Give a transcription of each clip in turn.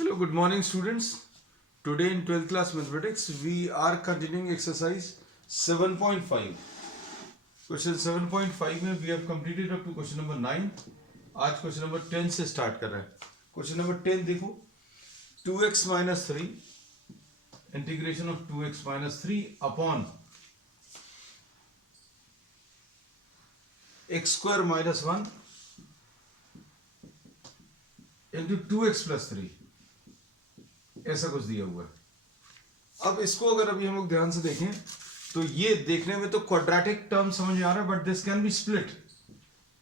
Hello, good morning, students. Today in 12th class mathematics, we are continuing exercise 7.5. Question 7.5 में we have completed up to question number 9. आज question number 10 से start कर रहे हैं. Question number 10 देखो. 2x minus 3 integration of 2x minus 3 upon x square minus 1 into 2x plus 3. ऐसा कुछ दिया हुआ है. अब इसको अगर अभी हम लोग ध्यान से देखें तो ये देखने में तो क्वाड्रेटिक टर्म समझ में आ रहा है, but this can be split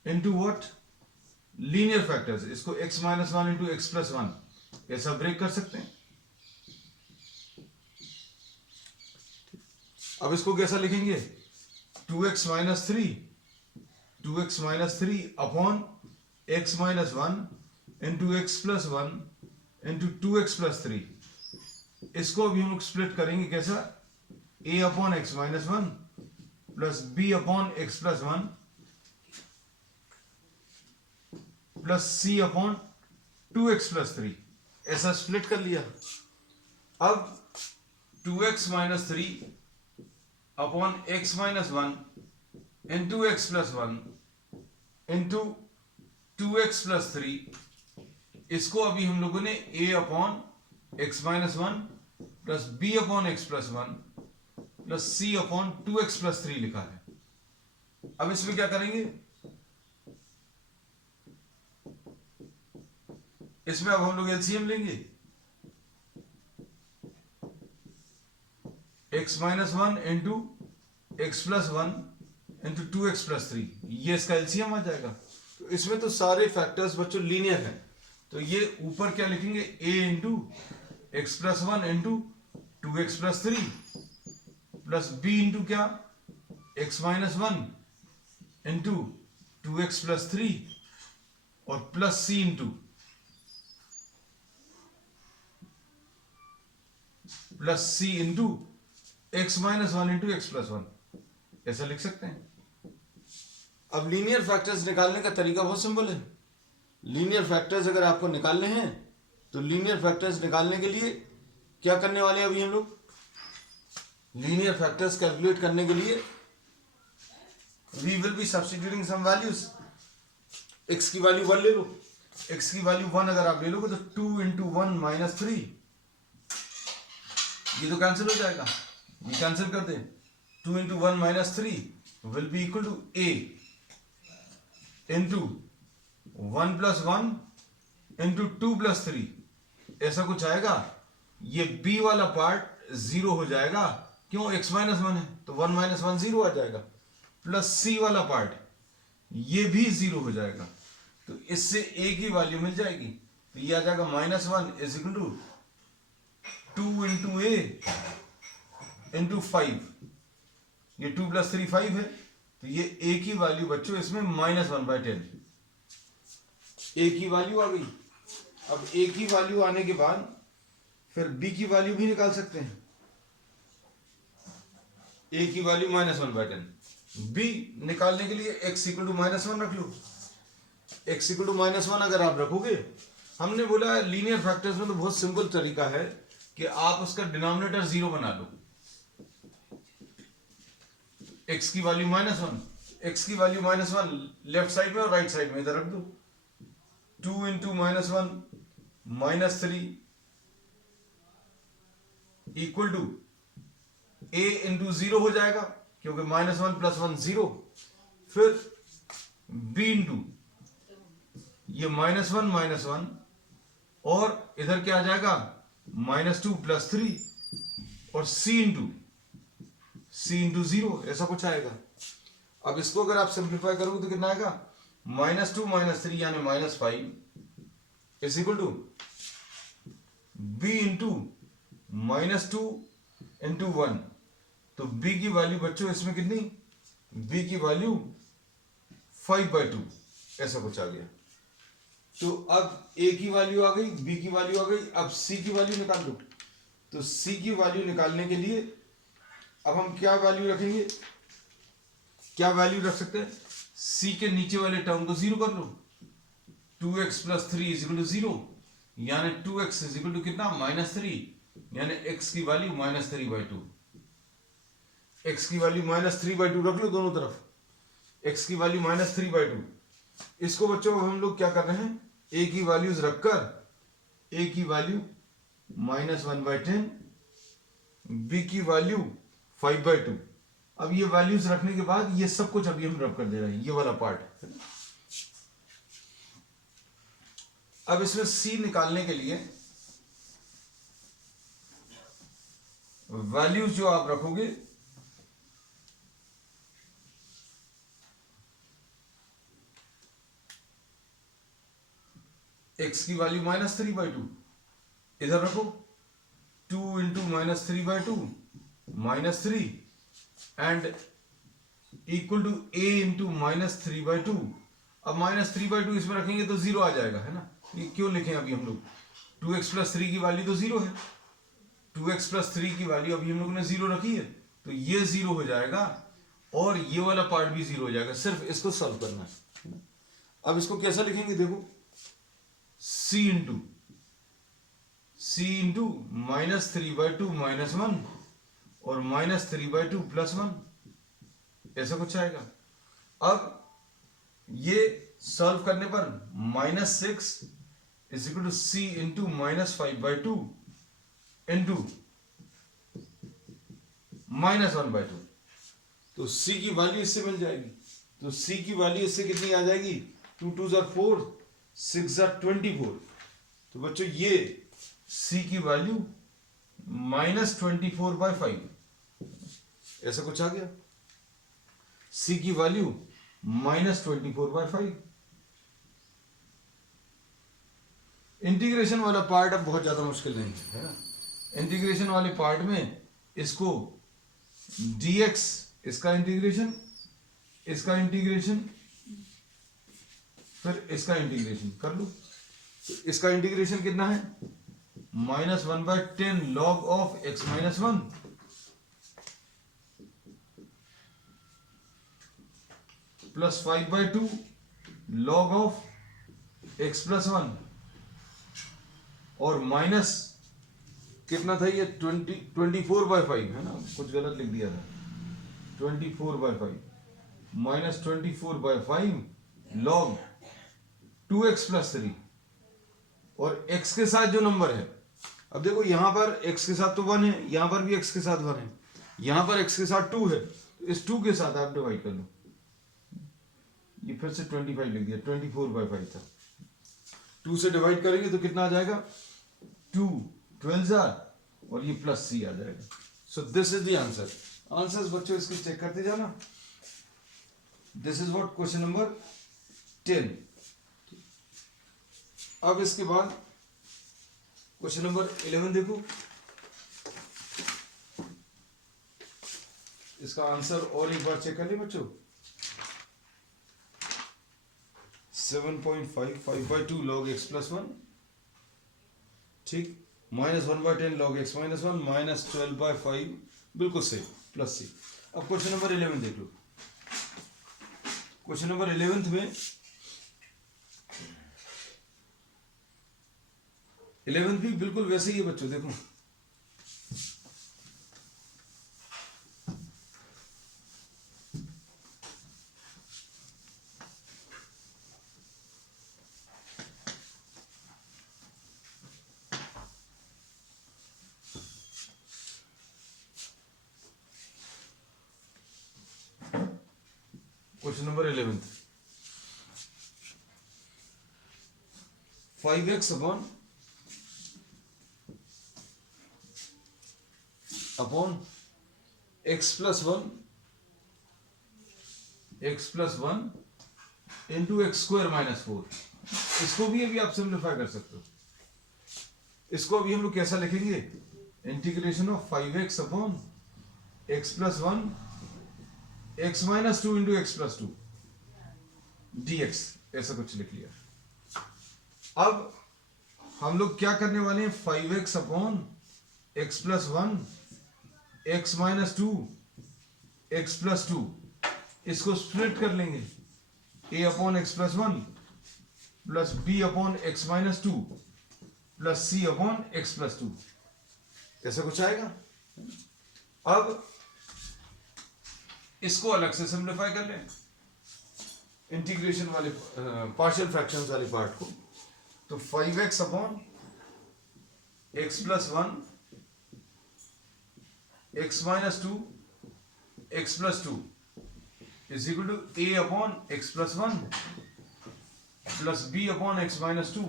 into what, linear factors. इसको x minus 1 into x plus 1 ऐसा ब्रेक कर सकते हैं. अब इसको कैसा लिखेंगे? 2x minus 3 upon x minus 1 into x plus 1 into 2x plus 3. इसको अभी हम लोग स्प्लिट करेंगे कैसा? a upon x minus 1 plus b upon x plus 1 plus c upon 2x plus 3. ऐसा स्प्लिट कर लिया. अब 2x minus 3 upon x minus 1 into x plus 1 into 2x plus 3. इसको अभी हम लोगों ने a upon x minus 1 plus b upon x plus 1 plus c upon 2x plus 3 लिखा है. अब इसमें क्या करेंगे? इसमें अब हम लोग एलसीएम लेंगे. x minus 1 into x plus 1 into 2x plus 3. ये इसका एलसीएम आ जाएगा. तो इसमें तो सारे फैक्टर्स बच्चों लीनियर हैं, तो ये ऊपर क्या लिखेंगे? a into x plus 1 into 2x plus 3 plus b into क्या, x minus 1 into 2x plus 3 और plus c into x minus 1 into x plus 1. ऐसा लिख सकते हैं. अब लीनियर फैक्टर्स निकालने का तरीका बहुत सिंपल है. लीनियर फैक्टर्स अगर आपको निकालने हैं तो लीनियर फैक्टर्स निकालने के लिए क्या करने वाले हैं अभी हम लोग? लीनियर फैक्टर्स कैलकुलेट करने के लिए we will be substituting some values. x की वैल्यू 1 ले लो. x की वैल्यू 1 अगर आप ले लोगे तो 2 इंटू 1 माइनस 3, ये तो कैंसिल हो जाएगा. ये कैंसिल कर दें. 2 into 1 minus 3 will be equal to a into 1 plus 1 into 2 plus 3. ऐसा कुछ आएगा. ये b वाला पार्ट 0 हो जाएगा. क्यों? x माइनस 1 है तो 1 माइनस 1 0 आ जाएगा. प्लस c वाला पार्ट ये भी 0 हो जाएगा. तो इससे a की वैल्यू मिल जाएगी. तो ये आ जाएगा minus 1 is equal to 2 into a into 5. ये 2 प्लस 3 5 है. तो ये a की वैल्यू बच्चों इसमें माइनस 1/10. a की वैल्यू आ गई. अब a की वैल्यू आने के बाद फिर b की वैल्यू भी निकाल सकते हैं. a की वैल्यू माइनस 1/10. b निकालने के लिए x इक्वल टू माइनस 1 रख लो. x इक्वल टू माइनस 1 अगर आप रखोगे, हमने बोला लीनियर फैक्टर्स में तो बहुत सिंपल तरीका है कि आप उसका डिनोमिनेटर 0 बना लो. x की वैल्यू माइनस 1, x की वैल्यू माइनस 1 लेफ्ट साइड में और राइट साइड में इधर रख दो. 2 into minus 1 minus 3 equal to a into 0 हो जाएगा क्योंकि माइनस 1 प्लस 1 0. फिर b इंटू ये माइनस 1 और इधर क्या आ जाएगा? माइनस 2 प्लस 3 और c इंटू 0. ऐसा कुछ आएगा. अब इसको अगर आप सिंप्लीफाई करोगे तो कितना आएगा? माइनस 2 माइनस 3 यानी minus 5 is equal to b into minus 2 into 1. तो b की वैल्यू बच्चों इसमें कितनी? b की वैल्यू 5/2. ऐसा कुछ आ गया. तो अब a की वैल्यू आ गई, b की वैल्यू आ गई. अब c की वैल्यू निकाल लो. तो c की वैल्यू निकालने के लिए अब हम क्या वैल्यू रखेंगे? क्या वैल्यू रख सकते हैं? c के नीचे वाले टर्म को 0 कर लो. 2x plus 3 is equal to 0. यानी 2x इज इक्वल टू कितना -3, यानी x की वैल्यू -3/2। x की वैल्यू -3/2 रख लो दोनों तरफ, x की वैल्यू -3/2। इसको बच्चों हम लोग क्या कर रहे हैं, a की वैल्यूज रखकर a की वैल्यू -1/10, b की वैल्यू 5/2। अब ये वैल्यूज रखने के बाद ये सब कुछ अभी हम रब कर दे रहे हैं, ये वाला पार्ट है। अब इसमें c निकालने के लिए वैल्यूज जो आप रखोगे, x की वैल्यू -3/2 इधर रखो, 2 into -3/2 -3 and equal to a into -3/2। अब -3/2 इसमें रखेंगे तो 0 आ जाएगा, है ना। ये क्यों लिखें अभी हम लोग, 2x + 3 की वैल्यू तो 0 है, 2x + 3 की वैल्यू अभी हम लोग ने 0 रखी है, तो ये 0 हो जाएगा और ये वाला पार्ट भी 0 हो जाएगा। सिर्फ इसको सॉल्व करना है। अब इसको कैसा लिखेंगे, देखो, c इंटू -3/2 -1 और -3/2 +1, ऐसा कुछ आएगा। अब ये सॉल्व करने पर -6 is equal to c into -5/2 into -1/2, तो c की वैल्यू इससे मिल जाएगी। तो c की वैल्यू इससे कितनी आ जाएगी, 2 2 = 4, 6 = 24। तो बच्चों ये c की वैल्यू -24/5, ऐसा कुछ आ गया। c की वैल्यू -24/5। इंटीग्रेशन वाला पार्ट अब बहुत ज्यादा मुश्किल नहीं है ना। इंटीग्रेशन वाले पार्ट में इसको dx, इसका इंटीग्रेशन, इसका इंटीग्रेशन, फिर इसका इंटीग्रेशन कर लो। तो इसका इंटीग्रेशन कितना है, -1/10 log of x - 1 plus 5/2 log of x + 1 और माइनस कितना था ये, 24/5 है ना, कुछ गलत लिख दिया था, 24/5 -24/5 log 2x + 3 और x के साथ जो नंबर है, अब देखो यहां पर x के साथ तो 1 है, यहां पर भी x के साथ 1 है, यहां पर x के साथ 2 है, तो इस 2 के साथ आप डिवाइड कर लो। ये फिर से 25 लिख दिया, 24/5 था, 2 से डिवाइड करेंगे तो कितना आ जाएगा, 2 12 और ये प्लस c आ जाएगा। So this is the answer. Answers बच्चों इसकी चेक करते जाना। This is what question number 10। अब इसके बाद क्वेश्चन नंबर 11 देखो, इसका आंसर और एक बार चेक कर ले बच्चों। 7.55/2 log x + 1, ठीक, -1/10 log x - 1 -12/5, बिल्कुल सही, प्लस c। अब क्वेश्चन नंबर 11 देख लो। क्वेश्चन नंबर 11 में 11 भी बिल्कुल वैसे ही है बच्चों, देखो question number 11, 5x upon x + 1 into x² - 4। इसको भी अभी आप सिंप्लीफाई कर सकते हो। इसको अभी हम लोग कैसा लिखेंगे, integration of 5x upon x + 1 x - 2 into x + 2 dx, ऐसा कुछ लिख लिया। अब हम लोग क्या करने वाले हैं, 5x upon x + 1 x - 2 x + 2, इसको स्प्लिट कर लेंगे, a upon x + 1 plus b upon x - 2 plus c upon x plus two, ऐसा कुछ आएगा। अब इसको अलग से सिंप्लीफाई कर लें, इंटीग्रेशन वाले पार्शियल फ्रैक्शंस वाले पार्ट को। तो 5x upon x plus one x minus two x plus two is equal to a upon x plus one plus b upon x minus two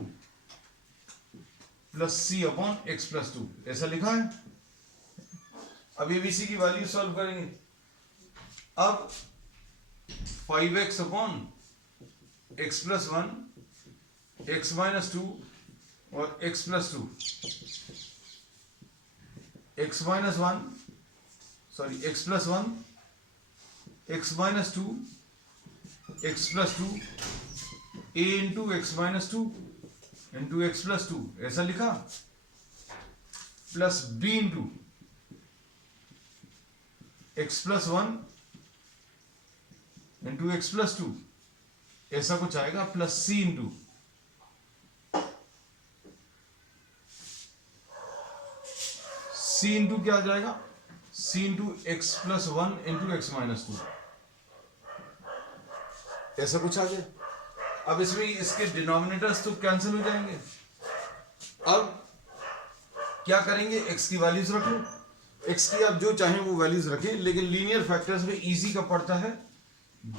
plus c upon x plus two, ऐसा लिखा है। अब ABC की value solve करेंगे। अब 5x upon x plus one x minus two और x plus two, x minus one sorry x plus one x minus two x plus two A into x minus two into x plus two, ऐसा लिखा, plus B into x plus one into x plus two, ऐसा कुछ आएगा, plus C into C into क्या आ जाएगा, C into x plus one into x minus two, ऐसा कुछ आ गया। अब इसमें इसके डिनोमिनेटर्स तो कैंसिल हो जाएंगे। अब क्या करेंगे, x की वैल्यूज रख लो, x की आप जो चाहें वो वैल्यूज रखें, लेकिन लीनियर फैक्टर्स में इजी का पड़ता है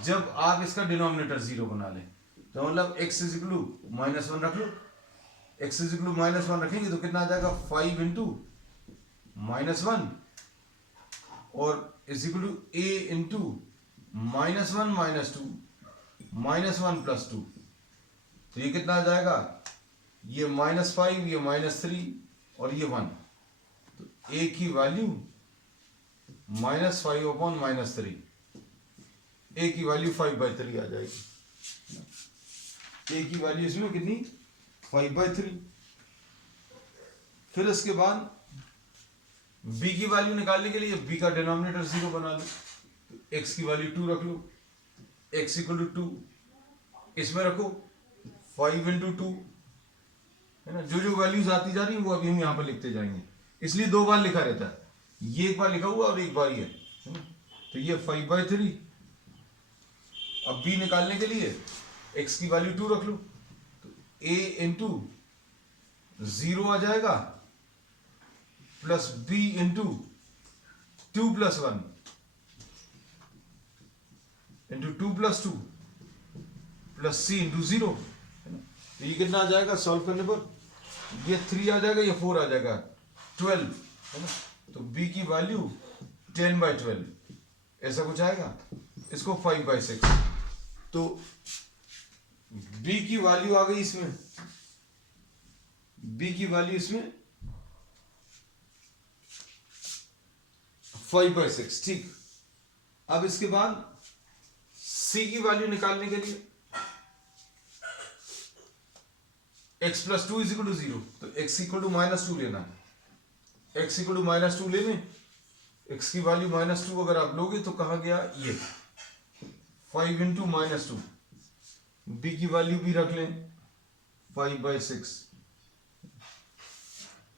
जब आप इसका डिनोमिनेटर जीरो बना लें। तो मतलब x is equal to minus one रख लो, x is equal to minus one रखेंगे तो कितना आ जाएगा, 5 इंटू माइनस वन और is equal to a into minus one minus two minus one plus two, तो ये कितना आ जाएगा, ये -5 ये -3 और ये 1, तो a की वैल्यू -5 अपॉन -3, a की वैल्यू 5/3 आ जाएगी। a की वैल्यू इसमें कितनी, 5/3। फिर इसके बाद b की वैल्यू निकालने के लिए b का डिनोमिनेटर 0 बना लो, तो x की वैल्यू 2 रख लो, x इक्वल टू 2, इसमें रखो 5 इंटू 2, है ना, जो जो वैल्यूज आती जा रही है वो अभी हम यहाँ पर लिखते जाएंगे, इसलिए 2 बार लिखा रहता है, ये एक बार लिखा हुआ और एक बार ये, है ना, तो ये 5/3। अब b निकालने के लिए x की वैल्यू 2 रख लो, तो a इंटू 0 आ जाएगा plus b into 2 plus 1 into 2 plus 2 plus C into 0, है ना, तो ये कितना आ जाएगा सॉल्व करने पर, ये 3 आ जाएगा, ये 4 आ जाएगा, 12, है ना, तो b की वैल्यू 10/12, ऐसा कुछ आएगा। इसको 5/6, तो b की वैल्यू आ गई इसमें, b की वैल्यू इसमें 5/6, ठीक। अब इसके बाद c की वैल्यू निकालने के लिए x plus two is equal to 0, तो x इक्वल टू -2 लेना है, x इक्वल टू -2 ले लें, x की वैल्यू -2 अगर आप लोगे तो कहाँ गया, ये 5 इंटू -2, b की वैल्यू भी रख लें 5/6,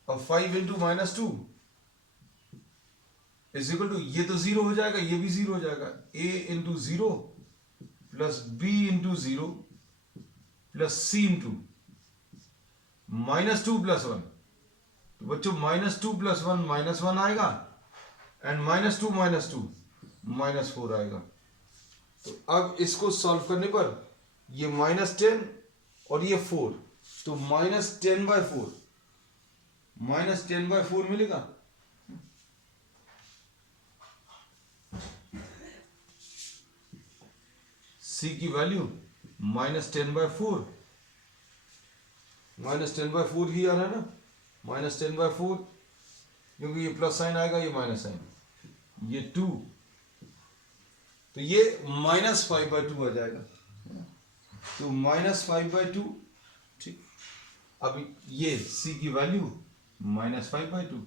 और 5 इंटू -2 इज इक्वल टू, ये तो 0 हो जाएगा, ये भी 0 हो जाएगा, a into 0 plus b into 0 plus c into -2 plus 1, तो बच्चों -2 प्लस 1 -1 आएगा, एंड -2 -4 आएगा। तो अब इसको सॉल्व करने पर ये -10 और ये 4, तो -10/4 मिलेगा। c की वैल्यू -10/4 ही आ रहा है ना, -10/4, क्योंकि ये प्लस साइन आएगा, ये माइनस साइन, ये 2, तो ये -5/2 आ जाएगा, तो -5/2, ठीक। अब ये c की वैल्यू -5/2।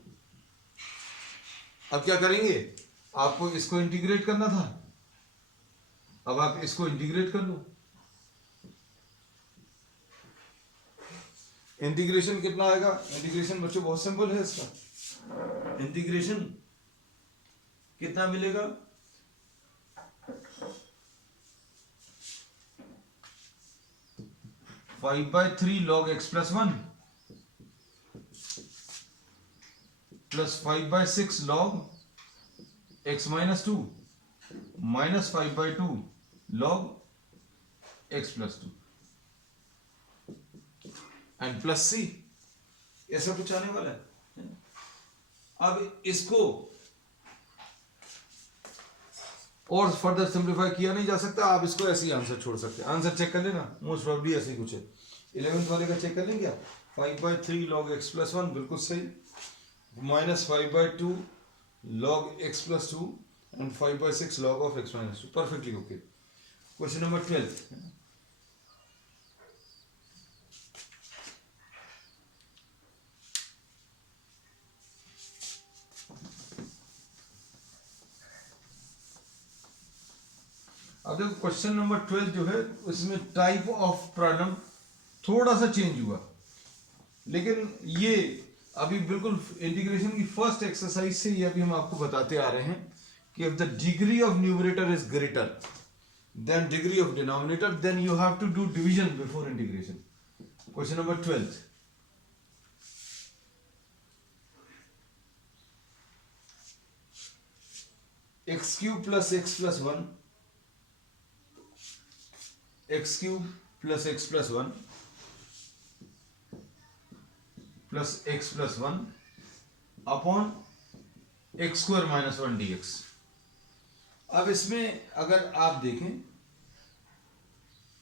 अब क्या करेंगे, आपको इसको इंटीग्रेट करना था, अब आप इसको इंटीग्रेट कर लो, इंटीग्रेशन कितना आएगा? इंटीग्रेशन बच्चों बहुत सिंपल है इसका। इंटीग्रेशन कितना मिलेगा? 5/3 log x plus 1 plus 5/6 log x minus 2 minus 5/2 log x plus 2 and plus c, ऐसा कुछ आने वाला है। अब इसको और फर्दर सिंप्लीफाई किया नहीं जा सकता, आप इसको ऐसे ही आंसर छोड़ सकते हैं। आंसर चेक कर लेना, मोस्ट प्रोबेबली ऐसे ही कुछ है। 11th वाले का चेक कर लेंगे क्या? 5/3 log x plus 1 बिल्कुल सही, minus 5/2 log x plus 2 and 5/6 log of x minus 2, perfectly okay. Question number 12. अब देखो क्वेश्चन नंबर 12 जो है उसमें टाइप ऑफ प्रॉब्लम थोड़ा सा चेंज हुआ, लेकिन ये अभी बिल्कुल इंटीग्रेशन की फर्स्ट एक्सरसाइज से ये अभी हम आपको बताते आ रहे हैं कि if the degree of numerator is greater than degree of denominator, then you have to do division before integration. Question number 12. X cube plus x plus 1, x cube plus x plus 1 plus x plus 1 upon x square minus 1 dx. अब इसमें अगर आप देखें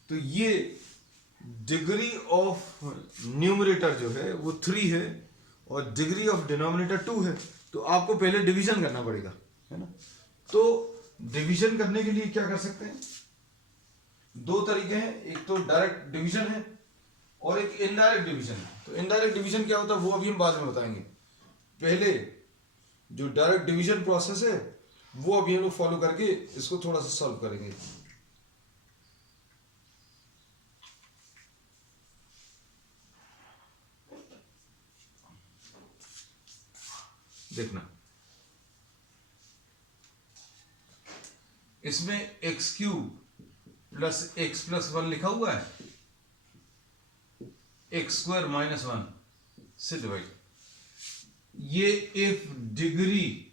तो ये degree of numerator जो है वो 3 है और डिग्री ऑफ डिनोमिनेटर 2 है, तो आपको पहले डिवीजन करना पड़ेगा, है ना। तो डिवीजन करने के लिए क्या कर सकते हैं? दो तरीके हैं, एक तो डायरेक्ट डिवीजन है और एक इनडायरेक्ट डिवीजन है। तो इनडायरेक्ट डिवीजन क्या होता है वो अभी हम बाद में बताएंगे। पहले जो डायरेक्ट डिवीजन प्रोसेस है वो अभी हम लोग फॉलो करके इसको थोड़ा सा सॉल्व करेंगे। देखना, इसमें x cube plus x plus 1 लिखा हुआ है, एक्स स्क्वायर माइनस 1 से डिवाइड। ये if degree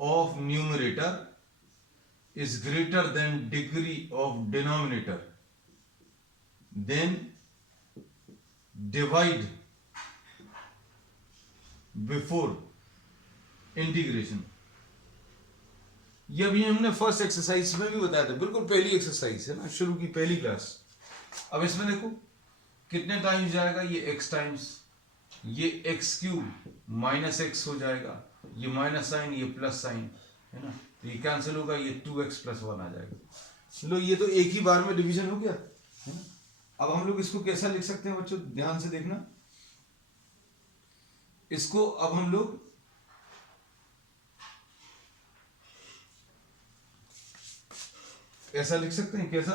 of numerator is greater than degree of denominator then divide before integration. ये अभी हमने फर्स्ट एक्सरसाइज में भी बताया था, बिल्कुल पहली एक्सरसाइज है ना, शुरू की पहली क्लास। अब इसमें देखो कितने टाइम्स जाएगा, ये x टाइम्स, ये एक्स क्यूब माइनस एक्स हो जाएगा, ये माइनस साइन ये प्लस साइन, है ना, तो ये कैंसिल होगा, ये 2x plus 1 आ जाएगा। लो ये तो एक ही बार में डिवीजन हो गया, है ना। अब हम लोग इसको कैसा लिख सकते हैं बच्चों, ध्यान से देखना। इसको अब हम लोग ऐसा लिख सकते हैं, कैसा?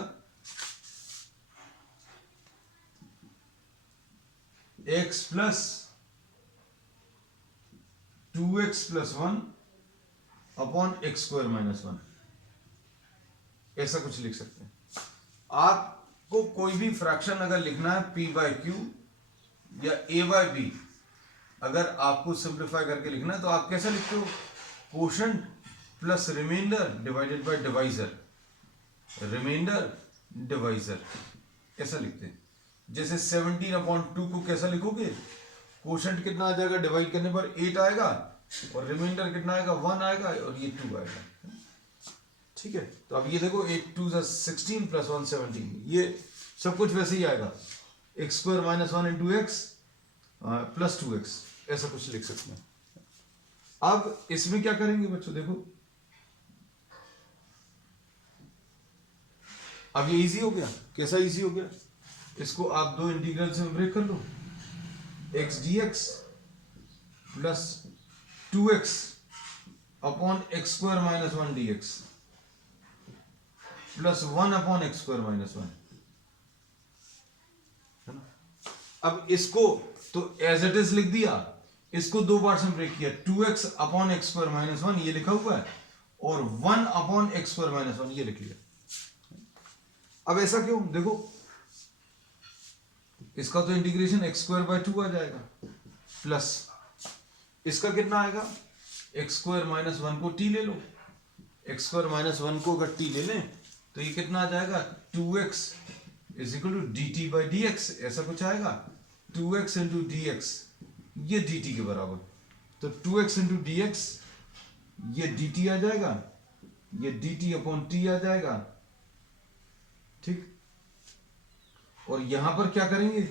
x plus 2x plus 1 upon x square minus 1, ऐसा कुछ लिख सकते हैं। आपको कोई भी फ्रैक्शन अगर लिखना है p/q या a/b, अगर आपको सिंप्लीफाई करके लिखना है तो आप कैसा लिखते हो? Quotient plus remainder divided by divisor, remainder divisor, ऐसा लिखते हैं। जैसे 17/2 को कैसा लिखोगे? कोशेंट कितना आ जाएगा, डिवाइड करने पर 8 आएगा और रिमाइंडर कितना आएगा, 1 आएगा और ये 2 आएगा, ठीक है। तो अब ये देखो 8 2 16 प्लस 1 17, ये सब कुछ वैसे ही आएगा, x square minus 1 into x plus 2x, ऐसा कुछ लिख सकते हैं। अब इसमें क्या करेंगे बच्चों, देखो अब ये इजी हो गया। कैसा इजी हो गया? इसको आप दो इंटीग्रल से ब्रेक कर लो, x dx plus 2x upon x square minus 1 dx plus 1 upon x square minus 1, है ना। अब इसको तो एज इट इज लिख दिया, इसको दो पार्ट्स में ब्रेक किया, 2x upon x square minus 1 ये लिखा हुआ है, और 1 अपॉन एक्स स्क्वायर माइनस 1 ये लिख लिया। अब ऐसा क्यों, देखो इसका तो इंटीग्रेशन एक्स स्क्वायर बाय 2 आ जाएगा, प्लस इसका कितना आएगा, एक्स स्क्वायर माइनस 1 को t ले लो, एक्स स्क्वायर माइनस 1 को अगर t ले लें तो ये कितना आ जाएगा, 2x is equal to d t by d x, ऐसा कुछ आएगा, 2x इंटू डी एक्स ये dt के बराबर, तो 2x इंटू डी एक्स ये dt आ जाएगा, ये dt अपॉन t आ जाएगा, ठीक। और यहां पर क्या करेंगे,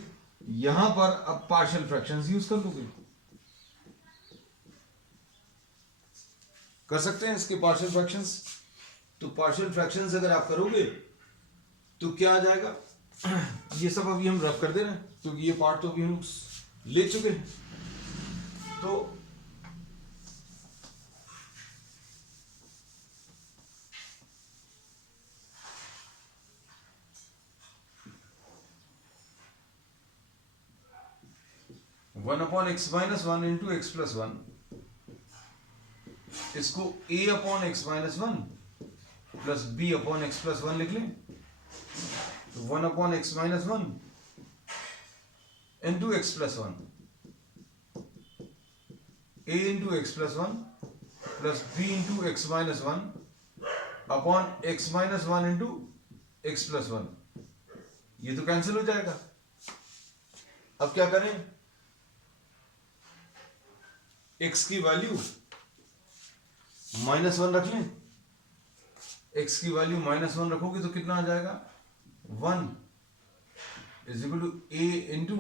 यहां पर अब पार्शियल फ्रैक्शंस यूज कर लोगे, कर सकते हैं इसके पार्शियल फ्रैक्शंस। तो पार्शियल फ्रैक्शंस अगर आप करोगे तो क्या आ जाएगा, ये सब अभी हम रब कर दे रहे हैं क्योंकि ये पार्ट तो अभी हम ले चुके हैं। तो one upon x minus 1 into x plus 1, इसको a upon x minus 1 plus b upon x plus 1 लिख लें, तो 1 upon x minus 1 into x plus 1, a into x plus 1 plus b into x minus 1 upon x minus 1 into x plus 1, ये तो cancel हो जाएगा। अब क्या करें, x की वैल्यू -1 रख लें, x की वैल्यू -1 रखोगे तो कितना आ जाएगा, 1 is equal to a into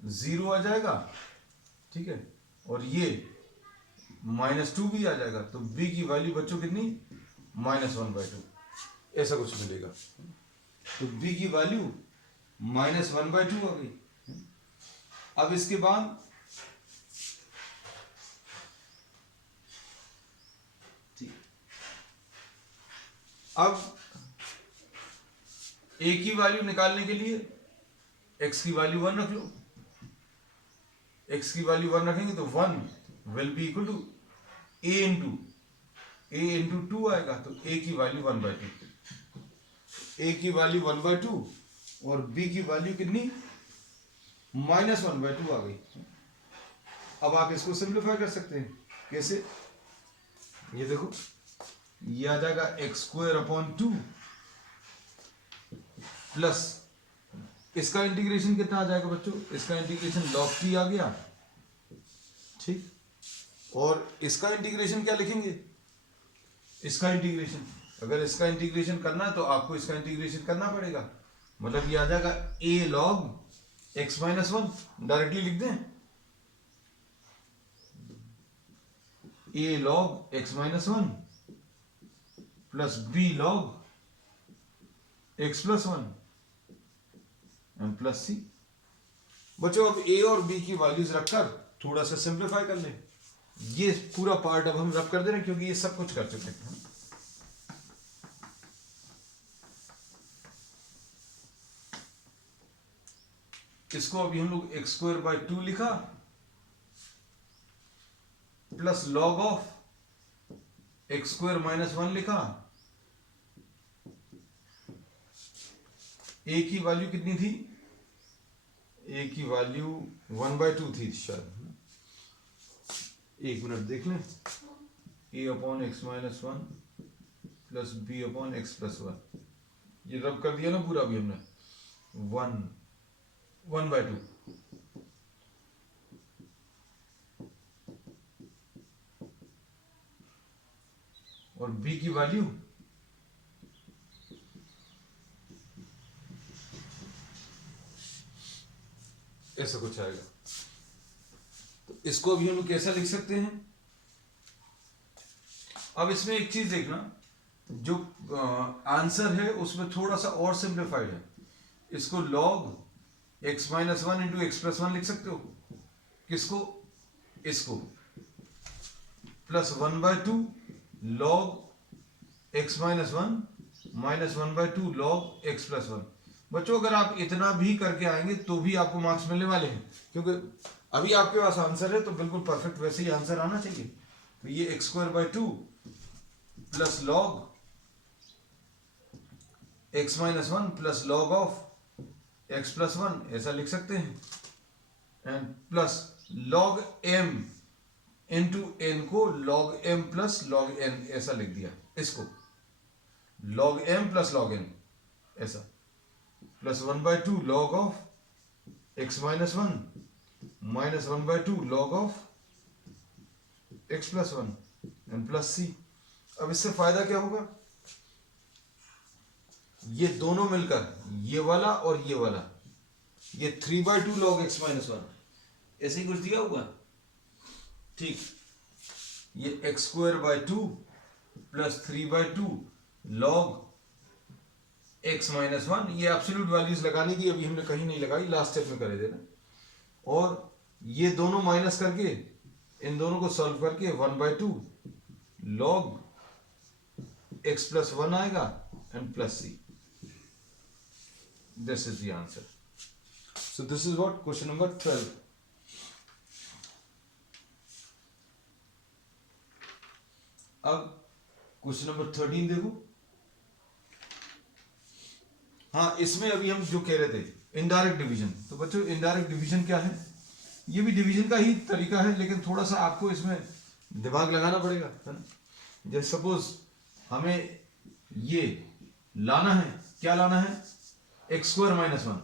0 आ जाएगा, ठीक है, और ये -2 भी आ जाएगा, तो b की वैल्यू बच्चों कितनी, -1/2, ऐसा कुछ मिलेगा। तो b की वैल्यू -1/2 आ गई। अब इसके बाद अब a की वैल्यू निकालने के लिए x की वैल्यू 1 रख लो, x की वैल्यू 1 रखेंगे तो 1 will be equal to a into 2 आएगा, तो a की वैल्यू 1/2, a की वैल्यू 1/2 और b की वैल्यू कितनी, -1/2 आ गई। अब आप इसको सिंप्लीफाई कर सकते हैं, कैसे, ये देखो ये आ जाएगा एक्स स्क्वायर अपॉन 2 प्लस इसका इंटीग्रेशन कितना आ जाएगा बच्चों, इसका इंटीग्रेशन log t आ गया, ठीक, और इसका इंटीग्रेशन क्या लिखेंगे, इसका इंटीग्रेशन, अगर इसका इंटीग्रेशन करना है तो आपको इसका इंटीग्रेशन करना पड़ेगा, मतलब ये आ जाएगा a log x minus 1, directly लिख दें, a log x minus 1 plus b log x plus 1 and plus c। बच्चों अब a और b की वैल्यूज रखकर थोड़ा सा सिंप्लीफाई कर लें, ये पूरा पार्ट अब हम रब कर दे रहे हैं क्योंकि ये सब कुछ कर चुके हैं। इसको अभी हम लोग एक्स स्क्वायर बाय 2 लिखा plus log of x square minus 1 लिखा, a की वैल्यू कितनी थी, a की वैल्यू 1/2 थी शायद, एक मिनट देख लें, a upon x minus 1 plus b upon x plus 1, ये रब कर दिया ना पूरा भी हमने, 1/2 और b की वैल्यू ऐसा कुछ आएगा। तो इसको अभी हम कैसा लिख सकते हैं, अब इसमें एक चीज देखना, जो आंसर है उसमें थोड़ा सा और सिंप्लीफाइड है, इसको log x minus 1 into x plus 1 लिख सकते हो, किसको, इसको, plus 1/2 log x minus 1 minus 1/2 log x plus 1, बच्चों अगर आप इतना भी करके आएंगे तो भी आपको मार्क्स मिलने वाले हैं, क्योंकि अभी आपके पास आंसर है तो बिल्कुल परफेक्ट वैसे ही आंसर आना चाहिए। तो ये x² 2 plus log x-1 plus log of x+1 ऐसा लिख सकते हैं, and plus log m into n को log m plus log n ऐसा लिख दिया, इसको log m plus log n ऐसा, plus 1/2 log of x-1 minus 1/2 log of x+1 and plus c। अब इससे फायदा क्या होगा, ये दोनों मिलकर ये वाला और ये वाला, ये 3/2 log x-1 ऐसे ही कुछ दिया होगा, ठीक। ये x² 2 प्लस 3/2 log x-1, ये एब्सोल्यूट वैल्यूज लगाने की अभी हमने कहीं नहीं लगाई, लास्ट स्टेप में करे देना। और ये दोनों माइनस करके इन दोनों को सॉल्व करके 1/2 log x+1 आएगा and plus c। This is the answer. So this is what question number 12। अब क्वेश्चन नंबर 13 देखो। हाँ, इसमें अभी हम जो कह रहे थे इनडायरेक्ट डिवीजन, तो बच्चों इनडायरेक्ट डिवीजन क्या है, ये भी डिवीजन का ही तरीका है, लेकिन थोड़ा सा आपको इसमें दिमाग लगाना पड़ेगा, है ना। जैसे सपोज हमें ये लाना है, क्या लाना है, x² - 1,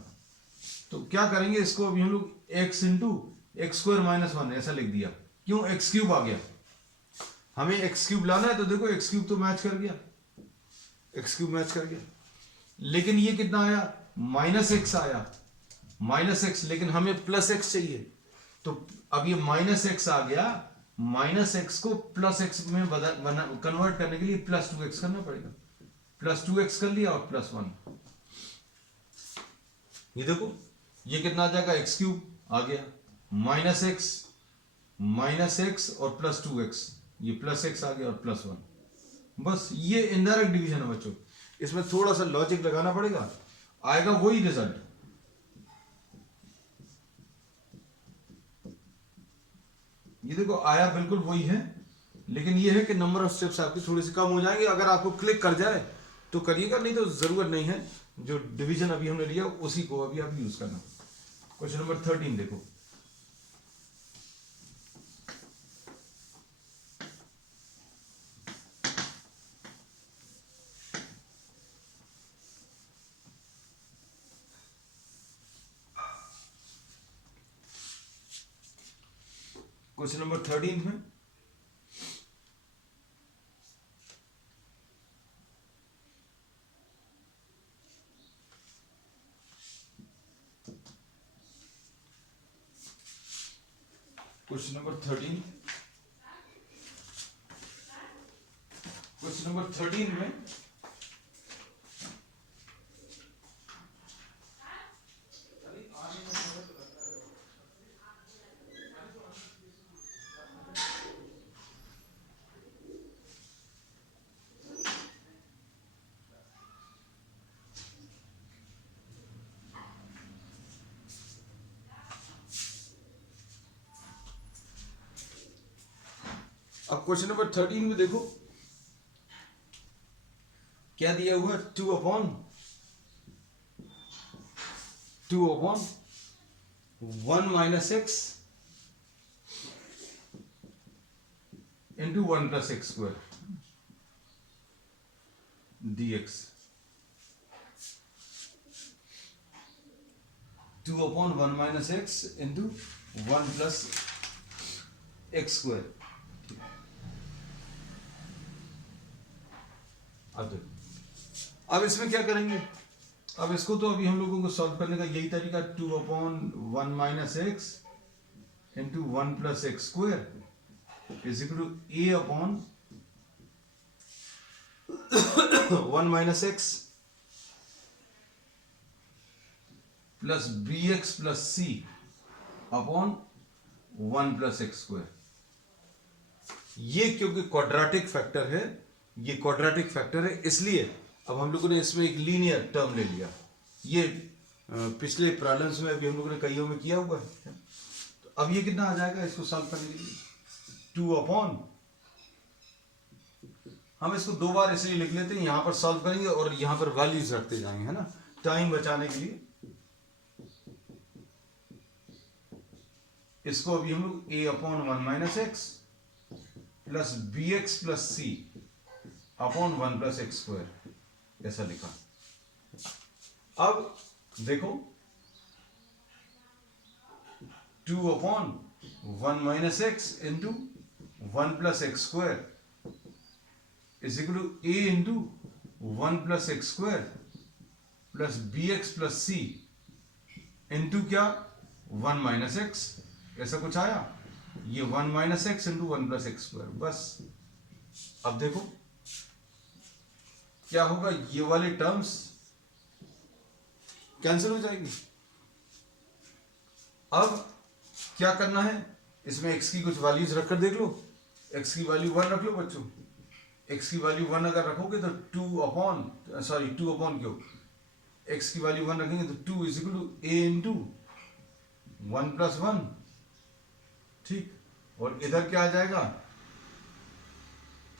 तो क्या करेंगे, इसको अभी हम लोग x इंटू x² - 1 ऐसा लिख दिया, क्यों, x³ आ गया, हमें x³ लाना है, तो देखो x³ तो मैच कर गया, x³ मैच कर गया, लेकिन ये कितना आया, -x आया, -x, लेकिन हमें +x चाहिए, तो अब ये -x आ गया, -x को +x में कन्वर्ट करने के लिए +2x करना पड़ेगा, +2x कर लिया और +1, ये देखो ये कितना आ जाएगा, x³ आ गया, -x और +2x, ये +x आ गया और +1, बस ये इनडायरेक्ट डिवीजन है बच्चों, इसमें थोड़ा सा लॉजिक लगाना पड़ेगा, आएगा वही रिजल्ट। ये देखो आया बिल्कुल वही है, लेकिन ये है कि नंबर ऑफ स्टेप्स आपकी थोड़ी सी कम हो जाएंगे, अगर आपको क्लिक कर जाए तो करिएगा, नहीं तो जरूरत नहीं है, जो डिवीजन अभी हमने लिया उसी को अभी आप यूज करना। क्वेश्चन नंबर 13 देखो। क्वेश्चन नंबर 13 में क्वेश्चन नंबर 13 में अब क्वेश्चन नंबर 13 में देखो क्या दिया हुआ, 2/1 -x into 1 + x² dx, 2/1 - x into 1 + x²। अब इसमें क्या करेंगे, अब इसको तो अभी हम लोगों को सॉल्व करने का यही तरीका, 2/1 - x into 1 + x² is equal to a/1 - x plus bx + c upon 1 + x²। ये क्योंकि क्वाड्रेटिक फैक्टर है, ये क्वाड्रेटिक फैक्टर है, इसलिए अब हम लोगों ने इसमें एक लीनियर टर्म ले लिया, ये पिछले प्रॉब्लम्स में अभी हम लोगों ने कईयों में किया हुआ है। तो अब ये कितना आ जाएगा इसको सॉल्व करने के लिए, 2 हम इसको 2 बार इसलिए लिख लेते हैं, यहां पर सॉल्व करेंगे और यहां पर वैल्यूज रखते जाएंगे, है ना, टाइम बचाने के लिए। इसको अभी हम लोग a/1 - x plus bx plus c upon 1 + x² ऐसा लिखा। अब देखो 2/1 - x into 1 + x² is equal to a into 1 + x² plus bx plus c into क्या 1 - x, ऐसा कुछ आया। ये 1 - x इंटू 1 + x²। बस अब देखो क्या होगा, ये वाले टर्म्स कैंसिल हो जाएंगी। अब क्या करना है, इसमें x की कुछ वैल्यूज रखकर देख लो। x की वैल्यू 1 रख लो बच्चों। x की वैल्यू 1 अगर रखोगे तो 2 क्यों, x की वैल्यू 1 रखेंगे तो 2 is equal to a into 1 + 1, ठीक। और इधर क्या आ जाएगा,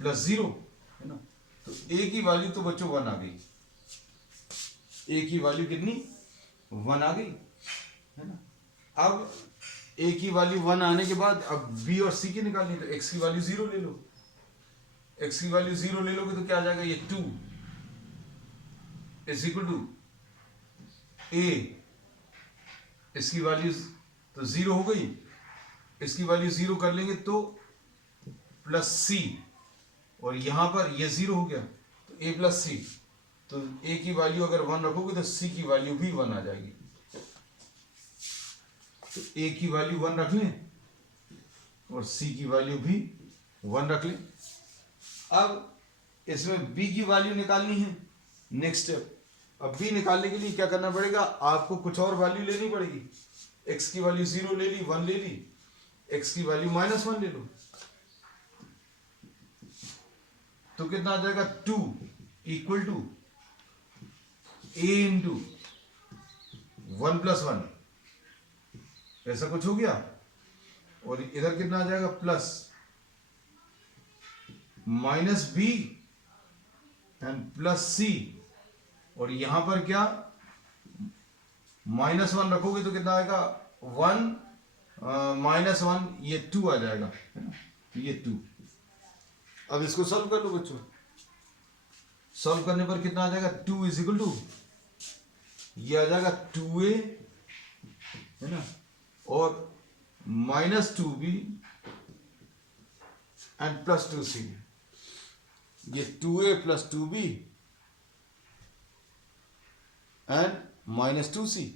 +0, है ना। तो a की वैल्यू तो बच्चों 1 आ गई। a की वैल्यू कितनी, 1 आ गई, है ना। अब a की वैल्यू 1 आने के बाद अब b और c की निकालनी, तो x की वैल्यू 0 ले लो। x की वैल्यू 0 ले लोगे तो क्या आ जाएगा, ये 2 इज इक्वल टू a, इसकी वैल्यू तो 0 हो गई, इसकी वैल्यू 0 कर लेंगे तो प्लस c, और यहां पर ये 0 हो गया तो a प्लस c, तो a की वैल्यू अगर 1 रखोगे तो c की वैल्यू भी 1 आ जाएगी। तो a की वैल्यू 1 रख लें और c की वैल्यू भी 1 रख लें। अब इसमें b की वैल्यू निकालनी है, नेक्स्ट स्टेप। अब b निकालने के लिए क्या करना पड़ेगा, आपको कुछ और वैल्यू लेनी पड़ेगी। x की वैल्यू 0 ले ली, 1 ले ली, x की वैल्यू -1 ले लो, तो कितना आ जाएगा, 2 इक्वल टू a इंटू 1 + 1, ऐसा कुछ हो गया। और इधर कितना आ जाएगा, plus -b and plus c, और यहां पर क्या -1 रखोगे तो कितना आएगा, 1 -1, ये 2 आ जाएगा, है ना। तो ये 2। अब इसको सॉल्व कर लो बच्चों। सॉल्व करने पर कितना आ जाएगा, 2 इज इक्वल टू, ये आ जाएगा 2a, है ना, और -2b एंड प्लस 2c, ये 2a plus 2b and -2c।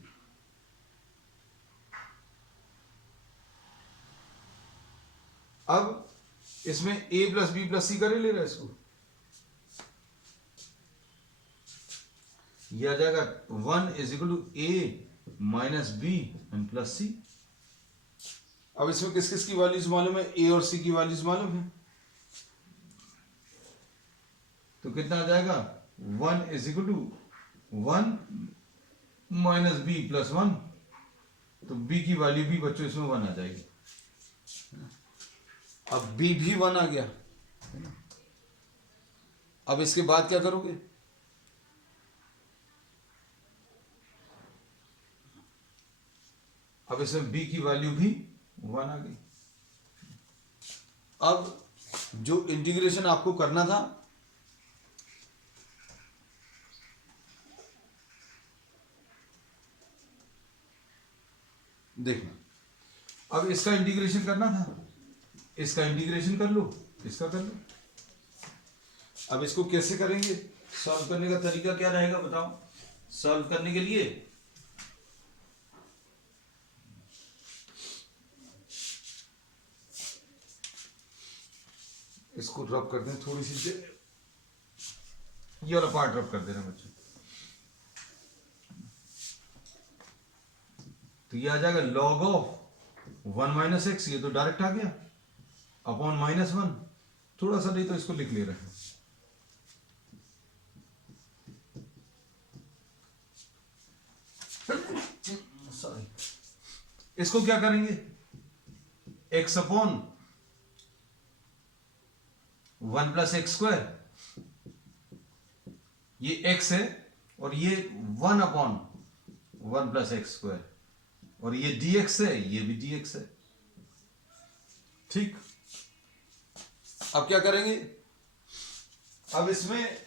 अब इसमें a plus b plus c करे ले रहा है इसको, ये आ जाएगा 1 is equal to a minus b and plus c। अब इसमें किस किस की वैल्यूज मालूम है, a और c की वैल्यूज मालूम है, तो कितना आ जाएगा, 1 is equal to 1 minus b plus 1, तो b की वैल्यू भी बच्चों इसमें 1 आ जाएगी। अब b भी 1 आ गया, है ना। अब इसके बाद क्या करोगे, अब इसमें b की वैल्यू भी 1 आ गई। अब जो इंटीग्रेशन आपको करना था, देखना, अब इसका इंटीग्रेशन करना था, इसका इंटीग्रेशन कर लो, इसका कर लो। अब इसको कैसे करेंगे, सॉल्व करने का तरीका क्या रहेगा बताओ। सॉल्व करने के लिए इसको रब कर दें थोड़ी सी, ये वाला पार्ट रब कर देना बच्चों, तो ये आ जाएगा log ऑफ 1 - x, ये तो डायरेक्ट आ गया, अपॉन -1, थोड़ा सा नहीं तो इसको लिख ले रहे हैं, सॉरी, इसको क्या करेंगे, x upon 1 plus x square, ये x है और ये 1 अपॉन 1 प्लस एक्स स्क्वायर, और ये dx है, ये भी dx है। ठीक, अब क्या करेंगे, अब इसमें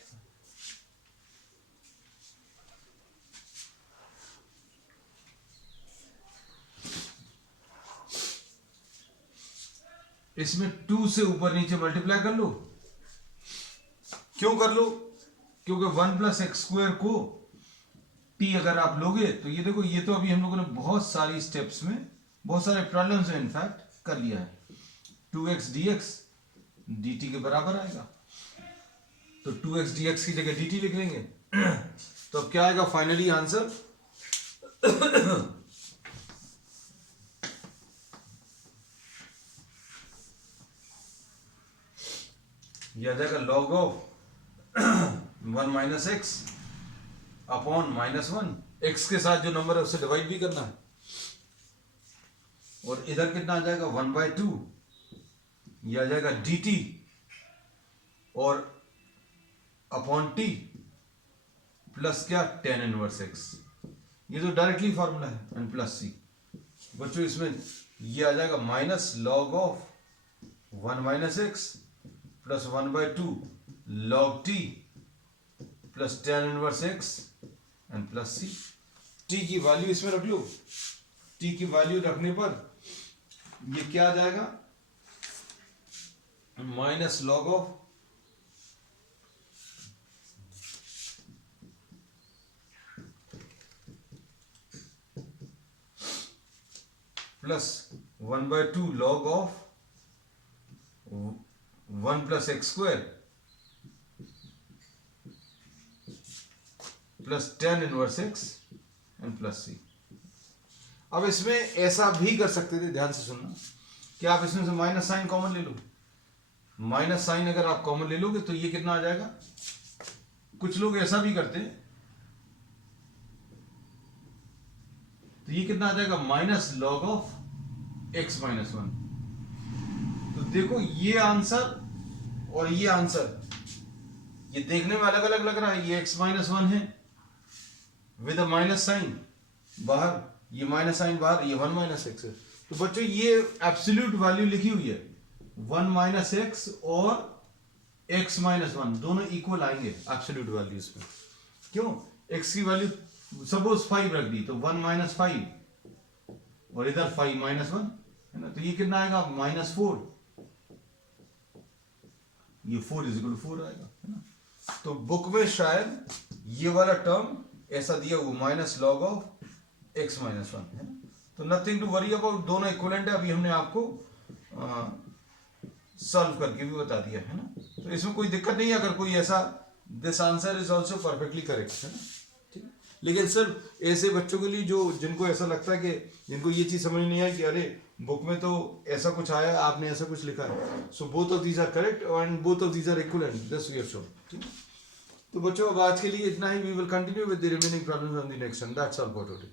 2 से ऊपर नीचे मल्टीप्लाई कर लो। क्यों कर लो, क्योंकि 1 प्लस एक्स स्क्वायर को t अगर आप लोगे तो ये देखो, ये तो अभी हम लोगों ने बहुत सारी स्टेप्स में, बहुत सारे प्रॉब्लम्स में इनफैक्ट कर लिया है। 2x dx dt के बराबर आएगा, तो 2x dx की जगह dt लिख लेंगे। तो अब क्या आएगा फाइनली आंसर, ये आ जाएगा log of 1 minus x upon -1, x के साथ जो नंबर है उससे डिवाइड भी करना है, और इधर कितना आ जाएगा 1/2, ये आ जाएगा dt और अपॉन t प्लस क्या tan इनवर्स x, ये तो डायरेक्टली फॉर्मूला है, एंड प्लस c। बच्चों इसमें ये आ जाएगा minus log of 1 minus x plus 1/2 log t plus tan inverse x and plus c। t की वैल्यू इसमें रख लो, t की वैल्यू रखने पर ये क्या आ जाएगा, minus log of plus 1/2 log of 1 plus x square plus tan inverse x and plus c। अब इसमें ऐसा भी कर सकते थे, ध्यान से सुनना, कि आप इसमें से माइनस साइन कॉमन ले लो। माइनस साइन अगर आप कॉमन ले लोगे तो ये कितना आ जाएगा, कुछ लोग ऐसा भी करते हैं, तो ये कितना आ जाएगा minus log of x minus 1। तो देखो ये आंसर और ये आंसर, ये देखने में अलग अलग लग रहा है, ये x माइनस 1 है विद अ माइनस साइन बाहर, ये माइनस साइन बाहर, ये 1 माइनस एक्स है। तो बच्चों ये एब्सोल्यूट वैल्यू लिखी हुई है, 1 माइनस एक्स और x माइनस 1 दोनों इक्वल आएंगे एब्सोल्यूट वैल्यूज में। क्यों, x की वैल्यू सपोज 5 रख दी, तो 1 माइनस 5 और इधर 5 माइनस 1 है ना, तो ये कितना आएगा -4, ये 4 इज इक्वल टू 4 आएगा, है ना। तो बुक में शायद ये वाला टर्म ऐसा दिया हुआ minus log of x minus 1 है ना। तो नथिंग टू वरी अबाउट, दोनों इक्विवेलेंट है, अभी हमने आपको सॉल्व करके भी बता दिया है ना। तो इसमें कोई दिक्कत नहीं है, अगर कोई ऐसा, this answer is also perfectly correct, है ना। ठीक, लेकिन सिर्फ ऐसे बच्चों के लिए जो, जिनको ऐसा लगता है कि, जिनको ये चीज समझ नहीं आई कि अरे बुक में तो ऐसा कुछ आया, आपने ऐसा कुछ लिखा है, so both of these are correct and both of these are equivalent, this we have shown. ठीक, तो बच्चों अब आज के लिए इतना ही, we will continue with the remaining problems on the next, and that's all for today.